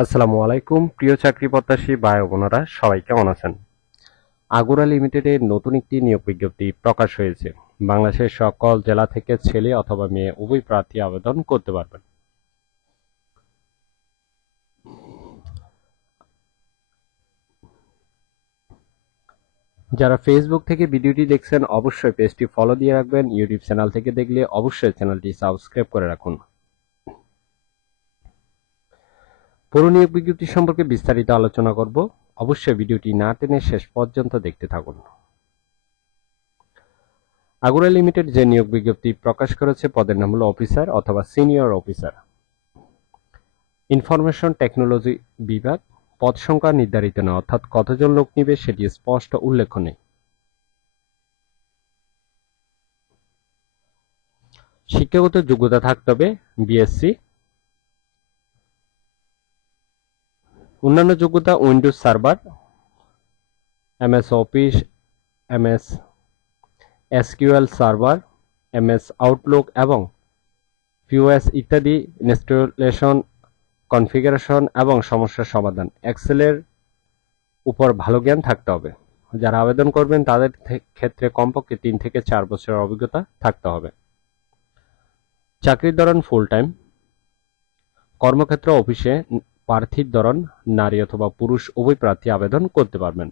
আসসালামু আলাইকুম, প্রিয় চাকরি প্রত্যাশী ভাই বোনেরা, সবাই কেমন আছেন? আগুরা লিমিটেডের নতুন একটি নিয়োগ বিজ্ঞপ্তি প্রকাশ হয়েছে। বাংলাদেশের সকল জেলা থেকে ছেলে অথবা মেয়ে উভয় প্রার্থী আবেদন করতে পারবেন। যারা ফেসবুক থেকে ভিডিওটি দেখছেন, অবশ্যই পেজটি ফলো দিয়ে রাখবেন। ইউটিউব চ্যানেল থেকে দেখলে অবশ্যই চ্যানেলটি সাবস্ক্রাইব করে রাখুন। পুরো বিজ্ঞপ্তি সম্পর্কে বিস্তারিত আলোচনা করব। অবশ্যই ভিডিওটি না টেনে শেষ পর্যন্ত দেখতে থাকুন। আগুরা লিমিটেড যে নিয়োগ বিজ্ঞপ্তি প্রকাশ করেছে, পদের নাম হলো অফিসার অথবা সিনিয়র অফিসার। ইনফরমেশন টেকনোলজি বিভাগ, পদ সংখ্যা নির্ধারিত নয় অর্থাৎ কতজন লোক নিবে সেটি স্পষ্ট উল্লেখ নেই। শিক্ষাগত যোগ্যতা থাকতে হবে, বিএসসি অন্যান্য যোগ্যতা Windows server, MS Office M MS SQL server, MS Outlook এবং পিওএস ইত্যাদি ইনস্টলেশন, কনফিগারেশন এবং সমস্যার সমাধান। এক্সেলের উপর ভালো জ্ঞান থাকতে হবে। যারা আবেদন করবেন, তাদের ক্ষেত্রে কমপক্ষে তিন থেকে চার বছরের অভিজ্ঞতা থাকতে হবে। চাকরির ধরন ফুল টাইম কর্মক্ষেত্র অফিসে প্রার্থীর ধরন নারী অথবা পুরুষ, উভয় প্রার্থী আবেদন করতে পারবেন।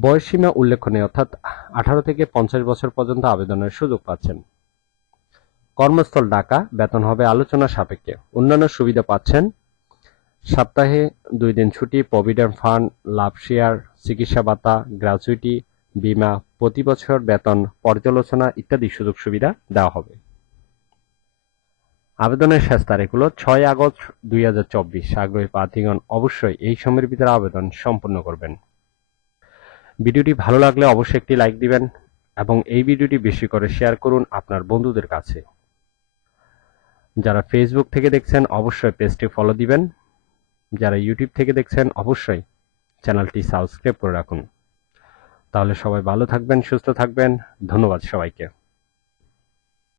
বয়সসীমা উল্লেখনীয়, অর্থাৎ আঠারো থেকে পঞ্চাশ বছর পর্যন্ত আবেদনের সুযোগ পাচ্ছেন। কর্মস্থল ঢাকা, বেতন হবে আলোচনা সাপেক্ষে। অন্যান্য সুবিধা পাচ্ছেন। সপ্তাহে দুই দিন ছুটি, প্রভিডেন্ট ফান্ড, লাভ শেয়ার, চিকিৎসা ভাতা গ্র্যাচুইটি বীমা, প্রতি বছর বেতন, পর্যালোচনা ইত্যাদি সুযোগ সুবিধা দেওয়া হবে। আবেদনের শেষ তারিখ হল ছয় আগস্ট দুই হাজার চব্বিশ। আগ্রহী প্রার্থীগণ অবশ্যই এই সময়ের ভিতরে আবেদন সম্পূর্ণ করবেন। ভিডিওটি ভালো লাগলে অবশ্যই একটি লাইক দিবেন এবং এই ভিডিওটি বেশি করে শেয়ার করুন আপনার বন্ধুদের কাছে। যারা ফেসবুক থেকে দেখছেন, অবশ্যই পেজটি ফলো দিবেন। যারা ইউটিউব থেকে দেখছেন, অবশ্যই চ্যানেলটি সাবস্ক্রাইব করে রাখুন। তাহলে সবাই ভালো থাকবেন, সুস্থ থাকবেন। ধন্যবাদ সবাইকে।